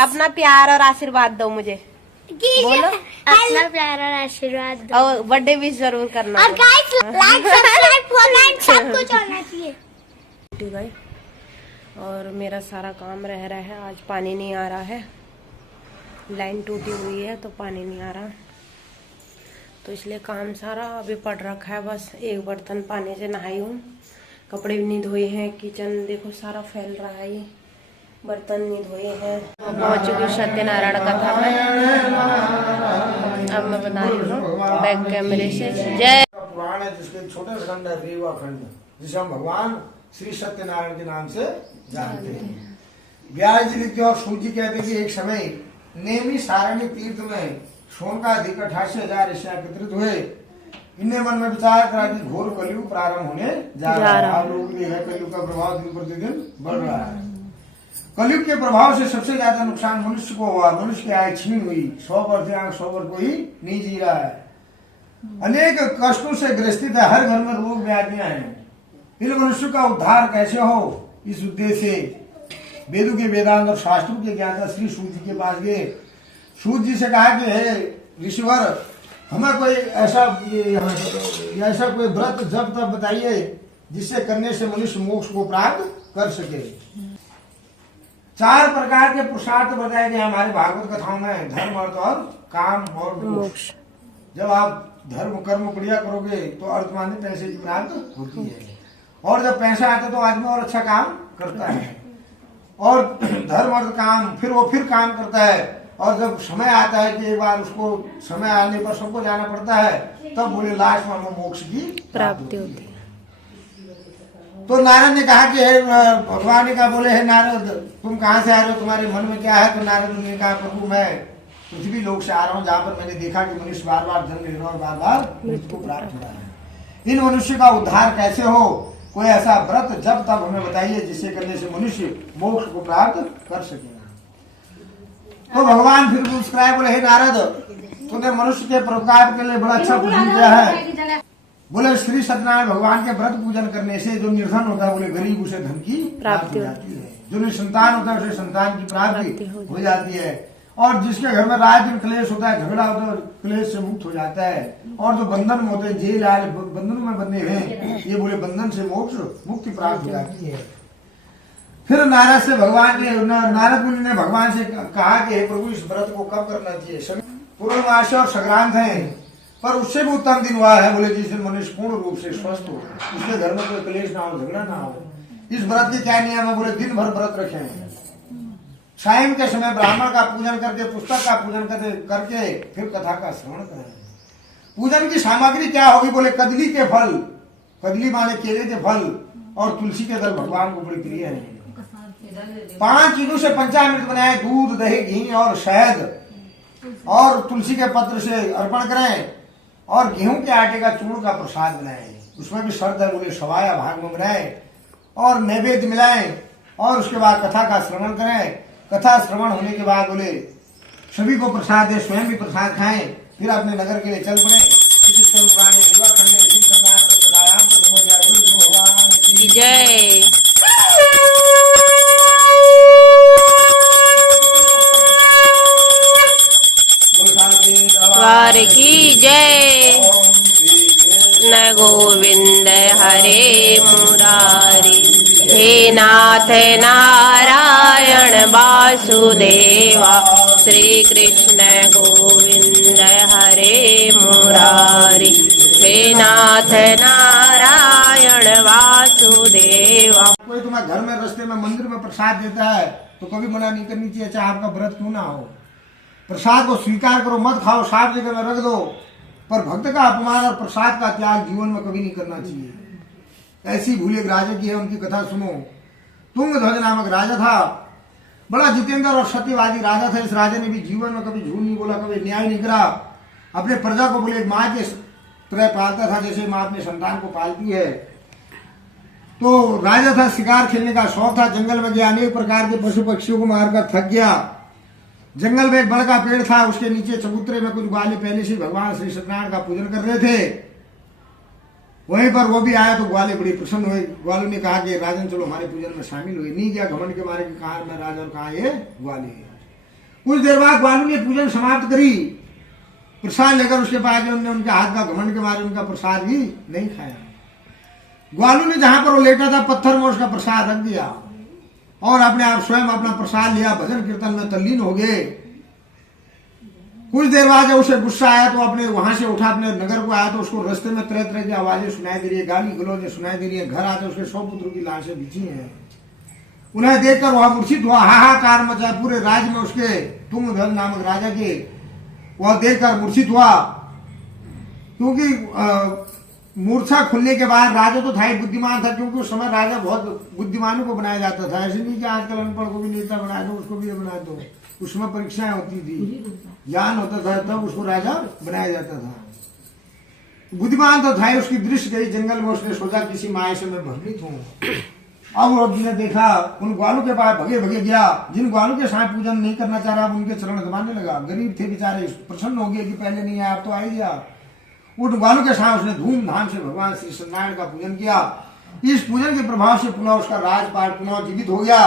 अपना प्यार और आशीर्वाद दो और बर्थडे विश जरूर करना। और गाइस लाइक सब्सक्राइब फॉलो सब कुछ होना चाहिए। और मेरा सारा काम रह रहा है। आज पानी नहीं आ रहा है, लाइन टूटी हुई है तो पानी नहीं आ रहा, तो इसलिए काम सारा अभी पड़ रखा है। बस एक बर्तन पानी से नहाई हूँ, कपड़े भी नहीं धोए हैं। किचन देखो सारा फैल रहा है, ये बर्तन नहीं धोए हैं। पहुँच चुकी सत्यनारायण कथा में। अब मैं बता रही हूँ बैक कैमरे से। जय पुराण है जिसके छोटे खंड है रेवा खंड, जिसे हम भगवान श्री सत्यनारायण के नाम से जानते हैं। व्यास जी लिखते और सूत जी कहते कि एक समय नेमी सारणी तीर्थ में सोन का अधिक 88,000 ऋषि एकत्रित हुए। इनने मन में विचार करा कि घोर कलयुग प्रारंभ होने जा रहा है। आप लोग देखा कलयुग का प्रभाव दिन प्रतिदिन बढ़ रहा है। कलयुग के प्रभाव से सबसे ज्यादा नुकसान मनुष्य को हुआ। मनुष्य की आयु छीन हुई। 100 वर्ष 100 वर्ष को ही नहीं जी रहा है। अनेक कष्टों से ग्रसित है। हर घर में रोग व्याधियां हैं। इन मनुष्य का उद्धार कैसे हो, इस उद्देश्य से वेदों के वेदांत और शास्त्रों के ज्ञाता श्री सूत जी के पास गए। सूत जी से कहा कि हे ऋषिवर, हमें कोई ऐसा कोई व्रत जप तप बताइए जिससे करने से मनुष्य मोक्ष को प्राप्त कर सके। 4 प्रकार के पुरुषार्थ बताए गए हमारे भागवत कथाओं में, धर्म, अर्थ और काम और मोक्ष। जब आप धर्म कर्म बढ़िया करोगे तो अर्थ माने पैसे की प्राप्त होती है, और जब पैसा आता है तो आदमी और अच्छा काम करता है। और धर्म अर्थ काम, फिर वो फिर काम करता है। और जब समय आता है कि एक बार उसको समय आने पर सबको जाना पड़ता है, तब बोले लास्ट में हमें मोक्ष की प्राप्ति होती है। तो नारद ने कहा कि भगवान ने कहा, बोले हे नारद, तुम कहाँ से आ रहे हो, तुम्हारे मन में क्या है? तो नारद ने कहा, प्रभु मैं पृथ्वी लोक से आ रहा हूँ, जहाँ पर मैंने देखा कि मनुष्य बार बार जन्म ले रहा और बार बार मृत्यु को प्राप्त हो रहा है। इन मनुष्य का उद्धार कैसे हो? कोई ऐसा व्रत जब तब हमें बताइए जिससे करने से मनुष्य मोक्ष को प्राप्त कर सकेगा। तो भगवान फिर मुस्कुराए, बोले हे नारद, तूने मनुष्य के परोपकार के लिए बड़ा अच्छा पूजन किया है। बोले श्री सत्यनारायण भगवान के व्रत पूजन करने से जो निर्धन होता है, बोले गरीब उसे धन की प्राप्ति हो जाती है। जो निसंतान होता है उसे संतान की प्राप्ति हो जाती है। और जिसके घर में रात दिन क्लेश होता है, झगड़ा होता है, क्लेश से मुक्त हो जाता है। और जो बंधन में होते हैं, जेल आए बंधन में बंधे हैं, ये बोले बंधन से मोक्ष मुक्ति प्राप्त हो जाती है। फिर नारद मुनि ने भगवान से कहा कि हे प्रभु, इस व्रत को कब करना चाहिए? पूर्णमास और संक्रांत है, पर उससे भी उत्तम दिन हुआ है, बोले जिस दिन मनुष्य पूर्ण रूप से स्वस्थ हो, उसके घर में कोई क्लेश ना हो, झगड़ा ना हो। इस व्रत के क्या नियम है? बोले दिन भर व्रत रखें, सायं के समय ब्राह्मण का पूजन करके, पुस्तक का पूजन करके फिर कथा का श्रवण करें। पूजन की सामग्री क्या होगी? बोले कदली के फल, कदली माने केले के फल, और तुलसी के दल भगवान को बड़ी प्रिय है। 5 चीजों से पंचामृत बनाए, दूध, दही, घी और शहद, और तुलसी के पत्र से अर्पण करें, और गेहूं के आटे का चूर्ण का प्रसाद बनाए। उसमें भी शर्त है, बोले सवाया भाग में बनाए, और नैवेद्य मिलाएं, और उसके बाद कथा का श्रवण करें। कथा श्रवण होने के बाद बोले सभी को प्रसाद दे, स्वयं भी प्रसाद खाएं, फिर अपने नगर के लिए चल पड़े। जय। द्वार की जय। न गोविंद हरे मुरारी, हे नाथ नारायण वासुदेवा, श्री कृष्ण गोविंद हरे मुरारी, हे नाथ नारायण वासुदेवा। कोई तुम्हें घर में रास्ते में मंदिर में प्रसाद देता है तो कभी मना नहीं करनी चाहिए, चाहे आपका व्रत क्यों ना हो। प्रसाद को स्वीकार करो, मत खाओ, साफ जगह में रख दो, पर भक्त का अपमान और प्रसाद का त्याग जीवन में कभी नहीं करना चाहिए। ऐसी भूल एक राजा की है, उनकी कथा सुनो। तुंगध्वज नामक राजा था, बड़ा जितेंद्र और सत्यवादी राजा था। इस राजा ने भी जीवन में कभी झूठ नहीं बोला, कभी न्याय नहीं करा। अपने प्रजा को बोले माँ के तरह पालता था, जैसे माँ अपने संतान को पालती है। तो राजा था, शिकार खेलने का शौक था। जंगल में गया, अनेक प्रकार के पशु पक्षियों को मारकर थक गया। जंगल में एक बड़ा पेड़ था, उसके नीचे चबूतरे में कुछ ग्वाले पहले से भगवान श्री सत्यनारायण का पूजन कर रहे थे। वहीं पर वो भी आया तो ग्वाले बड़ी प्रसन्न हुए। ग्वालों ने कहा कि राजन चलो हमारे पूजन में शामिल हुए। नहीं गया, घमंड के मारे कहा मैं राजा और कहा ये ग्वाले। कुछ देर बाद ग्वालों ने पूजन समाप्त करी, प्रसाद लेकर उसके पास गए। उन्होंने उनके हाथ का घमंड के मारे उनका प्रसाद भी नहीं खाया। ग्वालों ने जहां पर वो लेटा था पत्थर में उसका प्रसाद रख दिया और अपने आप स्वयं अपना प्रसाद लिया, भजन कीर्तन में तल्लीन हो गए। कुछ देर बाद जब उसे गुस्सा आया तो अपने वहां से उठा, अपने नगर को आया तो उसको रास्ते में तरह तरह की आवाजें सुनाई दे रही है, गाली गलौज सुनाई दे रही है। घर आते उसके 100 पुत्रों की लाशें बिछी हैं। उन्हें देखकर वह मूर्छित हुआ, हाहाकार मचा पूरे राज्य में। उसके तुंगध्वज नामक राजा के वह देखकर मूर्छित हुआ, क्योंकि मूर्छा खुलने के बाद राजा तो था ही बुद्धिमान था, क्योंकि उस समय राजा बहुत बुद्धिमानों को बनाया जाता था। ऐसे नहीं कि आजकल अनपढ़ को भी नेता बना दो, उसको भी बना दो। उसमें परीक्षाएं होती थी, ज्ञान होता था, तब उसको राजा बनाया जाता था। बुद्धिमान तो था ही। उसकी दृष्टि गई जंगल में, उसने सोचा किसी माया से मैं भ्रमित हूँ। अब उसने देखा, उन ग्वालों के पास भगे भगे गया जिन ग्वालों के साथ पूजन नहीं करना चाह रहा। उनके चरण दबाने लगा। गरीब थे बेचारे, प्रसन्न हो गए कि पहले नहीं आया, अब तो आ ही गया। उन ग्वालों के साथ उसने धूमधाम से भगवान श्री सत्यनारायण का पूजन किया। इस पूजन के प्रभाव से पुनः उसका राजपाट पुनः जीवित हो गया।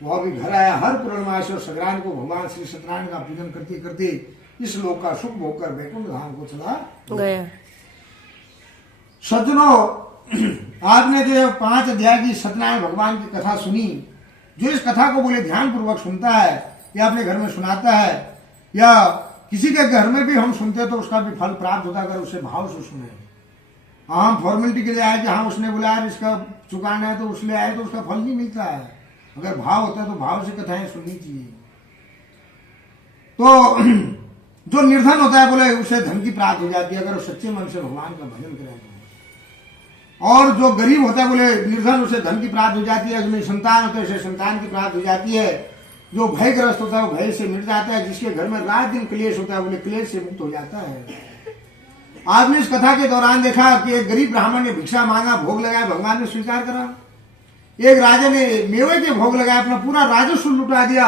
वह भी घर आया। हर पूर्णमासी और संग्राम को भगवान श्री सत्यनारायण का पूजन करते करते इस लोक का सुख भोग कर वैकुंठ धाम को चला गया। सज्जनों, आपने जो 5 अध्याय की सत्यनारायण भगवान की कथा सुनी, जो इस कथा को बोले ध्यान पूर्वक सुनता है या अपने घर में सुनाता है या किसी के घर में भी हम सुनते हैं तो उसका भी फल प्राप्त होता है, अगर उसे भाव से सुने। हम फॉर्मेलिटी के लिए आए कि हाँ उसने बोला यार इसका चुकाना है तो उसलिए आए, तो उसका फल नहीं मिलता है। अगर भाव होता है तो भाव से कथाएं सुननी चाहिए। तो जो निर्धन होता है बोले उसे धन की प्राप्ति हो जाती है, अगर वो सच्चे मन से भगवान का भजन करे तो। और जो गरीब होता है बोले निर्धन, उसे धन की प्राप्ति हो जाती है। जो संतान होता है उसे संतान की प्राप्ति हो जाती है। जो भयग्रस्त होता है वो भय से मिट जाता है। जिसके घर में रात दिन क्लेश होता है बोले क्लेश से मुक्त हो जाता है। आपने इस कथा के दौरान देखा कि एक गरीब ब्राह्मण ने भिक्षा मांगा, भोग लगाया, भगवान ने स्वीकार करा। एक राजा ने मेवे के भोग लगाया, अपना पूरा राजस्व लुटा दिया,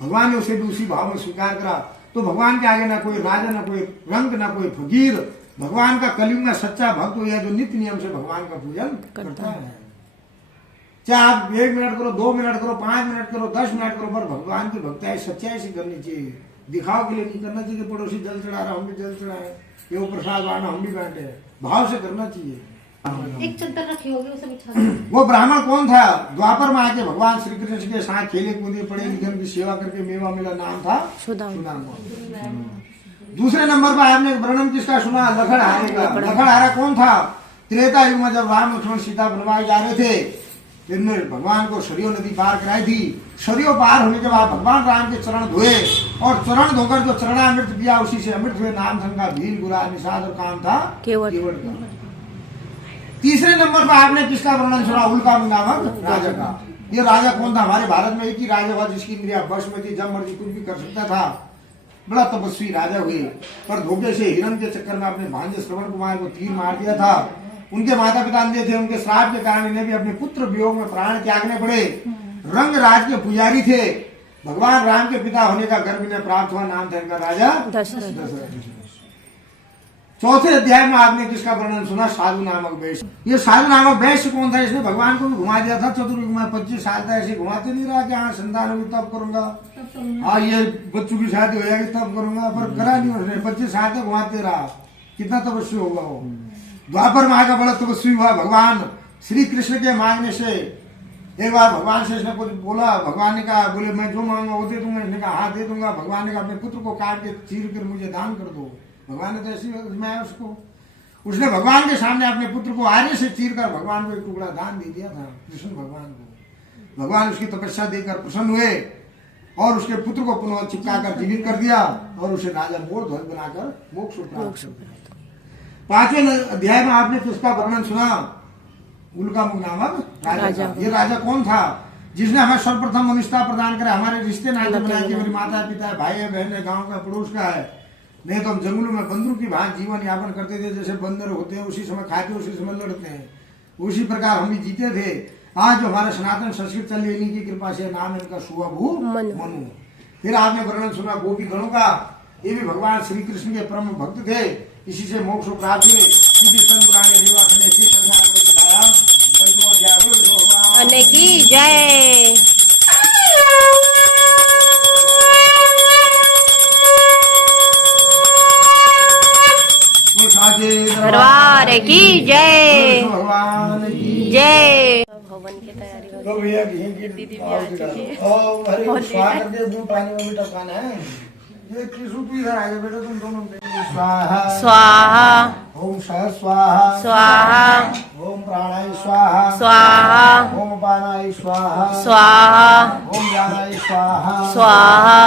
भगवान ने उसे भी उसी भाव में स्वीकार करा। तो भगवान के आगे ना कोई राजा, ना कोई रंग, ना कोई फकीर। भगवान का कलयुग में सच्चा भक्त हो या जो नित्य नियम से भगवान का पूजन करता है। चाहे आप 1 मिनट करो, 2 मिनट करो, 5 मिनट करो, 10 मिनट करो, पर भगवान की भक्ति सच्चाई से करनी चाहिए। दिखाव के लिए नहीं करना चाहिए। पड़ोसी जल चढ़ा रहा हम भी जल चढ़ाए, ये वो प्रसाद बांटा हम भी बांटे। भाव से करना चाहिए। एक चद्दर रखी होगी उसे बिछा दो। वो ब्राह्मण कौन था? द्वापर में आके भगवान श्री कृष्ण के साथ खेले कूदे, पढ़े लिखे, उनकी सेवा करके मेवा मिला। नाम था सुदामा। दूसरे नंबर पर आपने वर्णन किसका सुना? लखड़हारे का। लखड़हारा कौन था? त्रेता युग में जब राम लक्ष्मण सीता वनवास जा रहे थे, इन्होंने भगवान को सरयू नदी पार कराई थी। सरयू पार होने के बाद भगवान राम के चरण धोए और चरण धोकर जो चरणामृत पिया उसी से अमृत हुए। नाम था भील, गुरा, निषाद और काम था केवट का। तीसरे नंबर पर आपने किसका वर्णन सुना? उल्का नामक राजा का। ये राजा कौन था? हमारे भारत में एक ही राजा हुआ जिसकी इंद्रिया वश में थी, जब मर्जी कुछ भी कर सकता था। बड़ा तपस्वी राजा हुए, पर धोखे से हिरण के चक्कर में अपने भांजे श्रवण कुमार को तीर मार दिया था। उनके माता पिता अंधे थे, उनके श्राप के कारण इन्हें भी अपने पुत्र वियोग में प्राण त्यागने पड़े। रंग राज के पुजारी थे। भगवान राम के पिता होने का गर्व इन्हें प्राप्त हुआ। नाम था इनका राजा दशरथ। चौथे अध्याय में आपने किसका वर्णन सुना? साधु नामक वैश्य। ये साधु नामक वैश्य कौन था? इसने भगवान को भी घुमा दिया था चतुर्युग में। 25 साल तक ऐसे घुमाते नहीं रहा कि हाँ संतान होगी तब करूंगा, हाँ ये बच्चों की शादी हो जाएगी तब करूंगा, पर करा नहीं उसने। 25 साल तक घुमाते रहा। कितना तपस्वी होगा वो। द्वापर माँ का बड़ा तपस्वी हुआ। भगवान श्री कृष्ण के मांगने से एक बार भगवान से इसने कुछ बोला, भगवान ने कहा, बोले मैं जो मांगा वो दे दूंगा। इसने कहा हाँ दे दूंगा। भगवान ने कहा अपने पुत्र को काट के चीर कर मुझे दान कर दो। भगवान ने तो ऐसी मैं उसको, उसने भगवान के सामने अपने पुत्र को आरे से चीर कर भगवान को एक टुकड़ा दान दे दिया था, कृष्ण भगवान को। भगवान उसकी तपस्या देकर प्रसन्न हुए और उसके पुत्र को पुनः चिपका कर जीवित कर दिया और उसे राजा मोर ध्वज बनाकर मोक्ष प्राप्त। 5वें अध्याय में आपने किसका वर्णन सुना? उल्कामुख नामक राजा। ये राजा कौन था? जिसने हमें सर्वप्रथम मनुष्यता प्रदान करे, हमारे रिश्ते नाते बनाए कि मेरे माता पिता भाई है, बहन है, गाँव का पड़ोस का है। नहीं तो हम जंगलों में बंदरों की भांति जीवन यापन करते थे। जैसे बंदर होते हैं उसी समय खाते उसी समय लड़ते हैं, उसी प्रकार हम भी जीते थे। आज जो हमारा सनातन संस्कृत चल रही है इन्हीं की कृपा से। नाम इनका सुअभू मनु। फिर आपने वर्णन सुना गोपी गणों का। ये भी भगवान श्री कृष्ण के परम भक्त थे, इसी से मोक्ष प्राप्त हुए। की जय। दरबार की जय। भगवान की जय। भवन की तैयारी हो तो भैया दीदी भी आ चुकी है। स्वागत है। वो पानी में भी टपकाना है। ये किसु पी रहा है बेटा? तुम दोनों स्वाहा स्वाहा। ओम सह स्वाहा स्वाहा। ओम प्राणाय स्वाहा स्वाहा। ओम पानाय स्वाहा स्वाहा। ओम ज्ञानाय स्वाहा स्वाहा।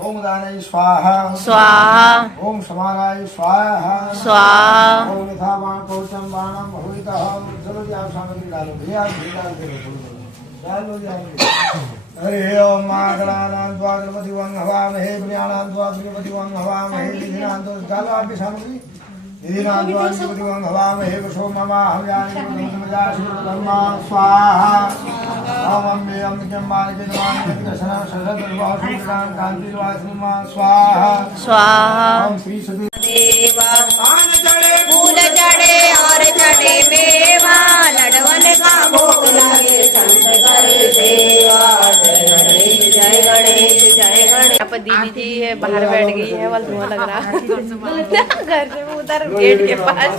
ओम दानाय स्वाहा स्वाहा। ओम समानाय स्वाहा स्वाहा। ओम यथा बाण कवचम बाणम भवितः। चलो जी आप सामग्री डालो भैया, डाल दे। हरे ओम मागणानां त्वा गणपति वं हवामहे प्रियाणां त्वा गणपति वं हवामहे निधिनां त्वा डालो आपकी सामग्री। निधिनां त्वा गणपति वं हवामहे वसो मम हव्यानि ब्रह्मजाशिर्ब्रह्मा स्वाहा। ओम अम्बे अम्बिके मार्गे नमामि कृष्णं शरदर्वासुरां कांतिर्वासिनीमा स्वाहा स्वाहा। ओम श्री सती देवा पान चढ़े फूल चढ़े और चढ़े मेवा, लडवन का भोग लगे संत करे सेवा। जय गणेश जय गणेश। यहाँ पर दीदी जी बाहर बैठ गई है, बस धुआं लग रहा है घर से उधर गेट के पास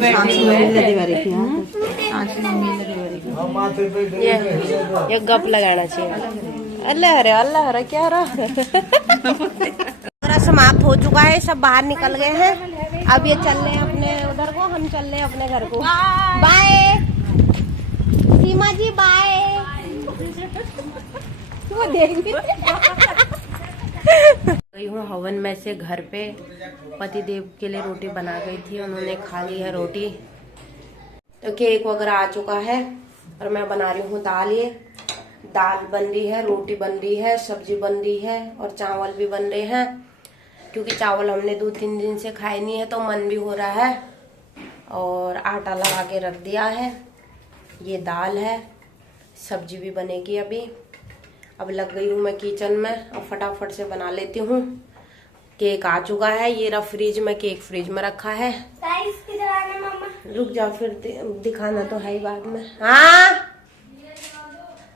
बैठी है। ये गप लगाना चाहिए। अल्लाह हरे क्या रहा। समाप्त हो चुका है, सब बाहर निकल गए हैं। अब ये चल रहे हैं अपने उधर को, हम चल रहे हैं अपने घर को। बाय सीमा जी बाय। वो देंगे गई हूँ हवन में से घर पे। पति देव के लिए रोटी बना गई थी, उन्होंने खा ली है रोटी। तो केक वगैरह आ चुका है और मैं बना रही हूँ दाल। ये दाल बन रही है, रोटी बन रही है, सब्जी बन रही है और चावल भी बन रहे हैं। क्योंकि चावल हमने 2-3 दिन से खाए नहीं है तो मन भी हो रहा है। और आटा लगा के रख दिया है। ये दाल है, सब्जी भी बनेगी अभी। अब लग गई हूँ मैं किचन में और फटाफट से बना लेती हूँ। केक आ चुका है, ये रहा फ्रिज में, केक फ्रिज में रखा है। रुक जाओ फिर दिखाना तो है ही बाद में। हाँ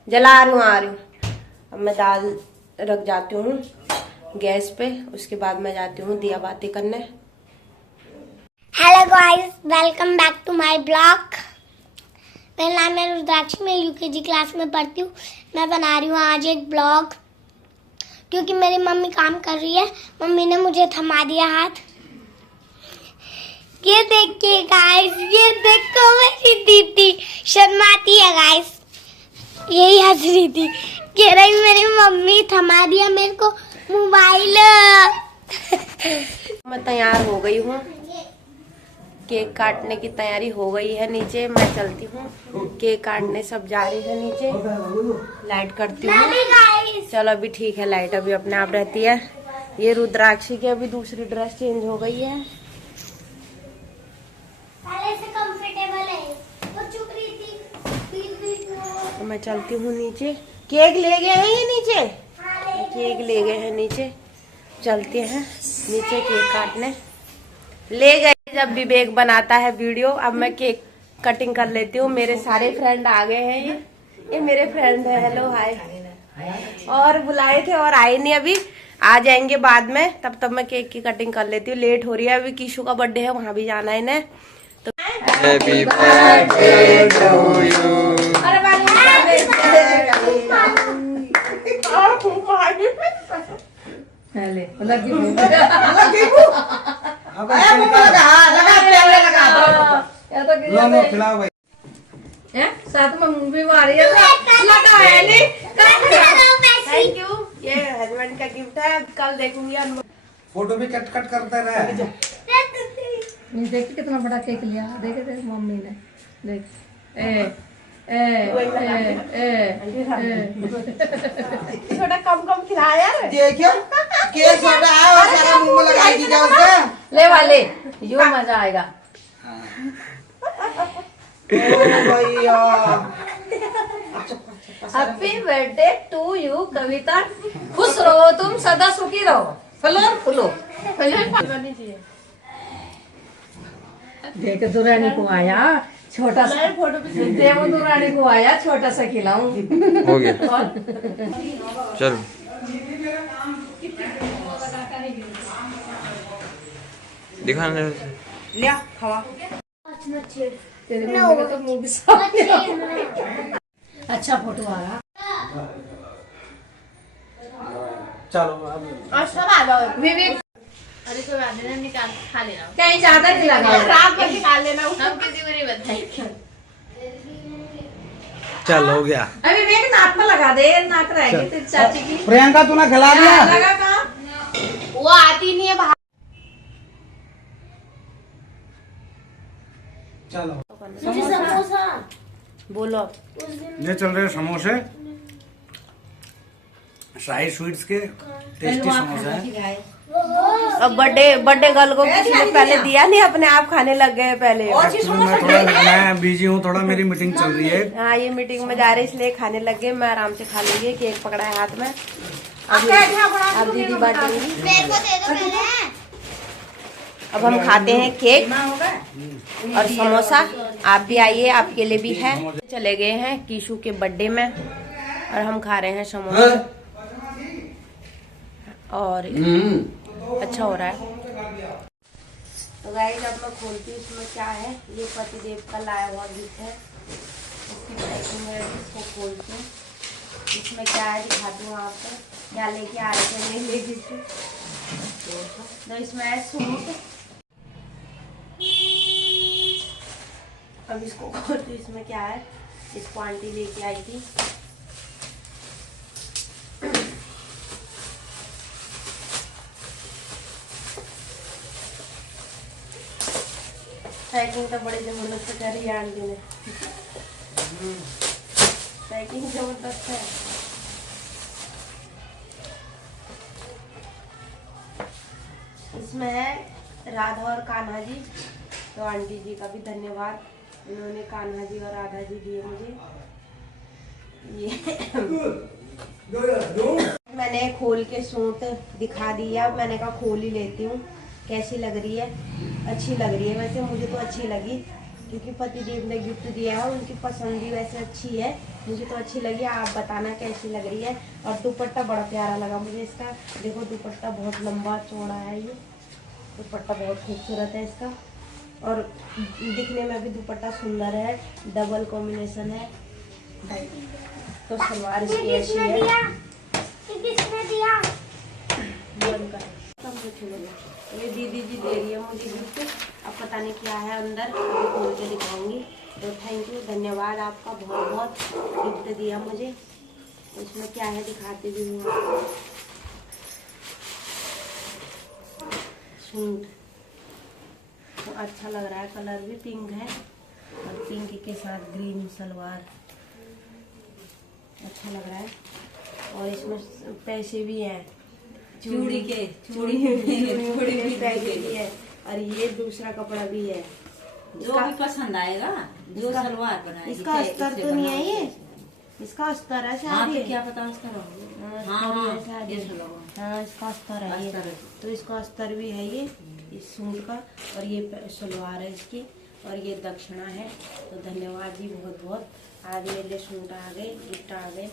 जला रही हूँ, आ रही हूँ। अब मैं दाल रख जाती हूँ गैस पे, उसके बाद मैं जाती हूँ दिया बाती करने। Hello guys, welcome back to my blog. मेरा नाम है रुद्राक्षी, मैं यूकेजी क्लास में पढ़ती हूँ। मैं बना रही हूँ आज एक ब्लॉग क्योंकि मेरी मम्मी काम कर रही है। मम्मी ने मुझे थमा दिया हाथ। ये देखिए गाइस, ये देखो मेरी दीदी शर्माती है गाइस, यही हंस रही थी। कह रही मेरी मम्मी थमा दिया मेरे को मोबाइल। मैं तैयार हो गई हूँ, केक काटने की तैयारी हो गई है। नीचे मैं चलती हूँ, केक काटने सब जा रही है नीचे। लाइट करती हूँ। चलो अभी ठीक है, लाइट अभी अपने आप रहती है। ये रुद्राक्षी की अभी दूसरी ड्रेस चेंज हो गई है। पहले से कंफर्टेबल है, वो चुप रही थी। तो मैं चलती हूँ नीचे। केक ले गए हैं ये नीचे, केक ले गए हैं नीचे। चलते हैं नीचे केक काटने। ले गए जब विवेक बनाता है वीडियो। अब मैं केक कटिंग कर लेती हूँ। मेरे सारे फ्रेंड आ गए हैं। ये मेरे फ्रेंड है। Hello hi. और बुलाए थे और आए नहीं, अभी आ जाएंगे बाद में। तब तक मैं केक की कटिंग कर लेती हूँ। लेट हो रही है, अभी कीशु का बर्थडे है, वहां भी जाना है इन्हें। तो हैप्पी बर्थडे टू यू। खिलाओ भाई। साथ में मूवी मारी है लगाया नहीं। Thank you. ये हस्बैंड का गिफ्ट है, कल देखूंगी। फोटो भी कट करते रहे। देखिए कितना बड़ा केक लिया। देखे देख मम्मी ने देख। थोड़ा कम खिलाया यार। देखियो केक छोटा है और सारा मुंह में लगाई दी जाओ उसके। ले वाले यो मजा आएगा। हैप्पी बर्थडे टू यू कविता। खुश रहो तुम, सदा सुखी रहो। फलो फूलो देख दुरानी को आया छोटा सा देव दुरानी को आया छोटा सा खिलाऊं। हो गया चलो। दिखाने लिया हवा। तेरे मम्मी का तो मुंह भी साफ नहीं। अच्छा फोटो आ रहा। चलो विवेक अरे कोई बात नहीं, निकाल खा लेना। कहीं ज्यादा नहीं लगा। रात में निकाल लेना। हम किसी को नहीं बताएंगे। चल हो गया। अभी विवेक नाक में लगा दे, नाक रहेगी तेरी चाची की। प्रियंका तूने खिला दिया। लगा कहाँ? वो आती नहीं है बाहर। चलो समोसा बोलो। ये चल रहे समोसे, शाही स्वीट्स के टेस्टी समोसे हैं। अब बर्थडे गर्ल को किसी ने पहले दिया नहीं, अपने आप खाने लग गए पहले। मैं बिजी हूँ थोड़ा, मेरी मीटिंग चल रही है। हाँ ये मीटिंग में जा रहे इसलिए खाने लग गए। मैं आराम से खा लूंगी। केक पकड़ा है हाथ में। अब दीदी बांटेंगी। मेरे को दे दो पहले। अब हम खाते हैं केक और समोसा। आप भी आइए, आपके लिए भी है। चले गए हैं कीशु के बर्थडे में और हम खा रहे हैं समोसा। और अच्छा हो रहा है। तो गाइस अब मैं खोलती हूँ इसमें क्या है। ये पतिदेव का लाया हुआ गिफ्ट है। इसकी पैकिंग है, इसको खोलती हूँ। इसमें क्या है दिखाती हूँ आपको। क्या लेके आ रहे थे नहीं लेके। तो इसमें है सूट। अब इसको खोलती हूँ। इसमें क्या है, इसको आंटी लेके आई थी। पैकिंग तो बड़े जबरदस्त करी है आंटी ने। पैकिंग जबरदस्त है। इसमें है राधा और कान्हा जी। तो आंटी जी का भी धन्यवाद, इन्होंने कान्हा जी और राधा जी दिए मुझे ये। मैंने खोल के सूट दिखा दिया। मैंने कहा खोल ही लेती हूँ कैसी लग रही है। अच्छी लग रही है वैसे, मुझे तो अच्छी लगी क्योंकि पतिदेव ने गिफ्ट दिया है। उनकी पसंद भी वैसे अच्छी है, मुझे तो अच्छी लगी। आप बताना कैसी लग रही है। और दुपट्टा बड़ा प्यारा लगा मुझे इसका। देखो दुपट्टा बहुत लंबा चौड़ा है। ये दुपट्टा बहुत खूबसूरत है इसका और दिखने में भी दुपट्टा सुंदर है। डबल कॉम्बिनेशन है। तो सलवार इसकी ऐसी है। ये दीदी जी दे रही है मुझे गिफ्ट। अब पता नहीं क्या है अंदर, अभी खोल के दिखाऊंगी। तो थैंक यू, धन्यवाद आपका बहुत बहुत। गिफ्ट दिया मुझे। तो इसमें क्या है दिखाती भी हूँ आपको। सूट तो अच्छा लग रहा है, कलर भी पिंक है और पिंक के साथ ग्रीन सलवार अच्छा लग रहा है। और इसमें पैसे भी हैं, चूड़ी भी पैसे भी है। और ये दूसरा कपड़ा भी है, जो भी पसंद आएगा, जो सलवार बनाएगी। इसका अस्तर तो नहीं है ये, इसका अस्तर है शायद। क्या पता अस्तर हो। हाँ इसका अस्तर है ये। तो इसका अस्तर भी है ये। इस सूट का, और ये सलवार है इसकी, और ये दक्षिणा है। तो धन्यवाद जी बहुत बहुत। आज मेरे लिए सूट आ गए, गिफ्ट आ गए।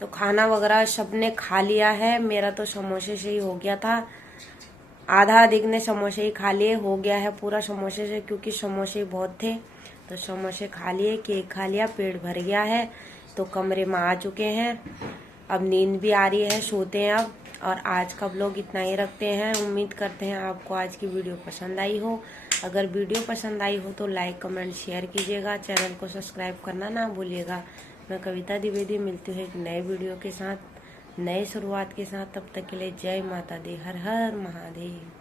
तो खाना वगैरह सबने खा लिया है। मेरा तो समोसे से ही हो गया था, आधा अधिक ने समोसे ही खा लिए, हो गया है पूरा समोसे से, क्योंकि समोसे बहुत थे। तो समोसे खा लिए, केक खा लिया, पेट भर गया है। तो कमरे में आ चुके हैं, अब नींद भी आ रही है, सोते हैं अब। और आज का व्लॉग इतना ही रखते हैं। उम्मीद करते हैं आपको आज की वीडियो पसंद आई हो। अगर वीडियो पसंद आई हो तो लाइक कमेंट शेयर कीजिएगा, चैनल को सब्सक्राइब करना ना भूलिएगा। मैं कविता द्विवेदी मिलती हूँ एक नए वीडियो के साथ, नए शुरुआत के साथ। तब तक के लिए जय माता दी, हर हर महादेव।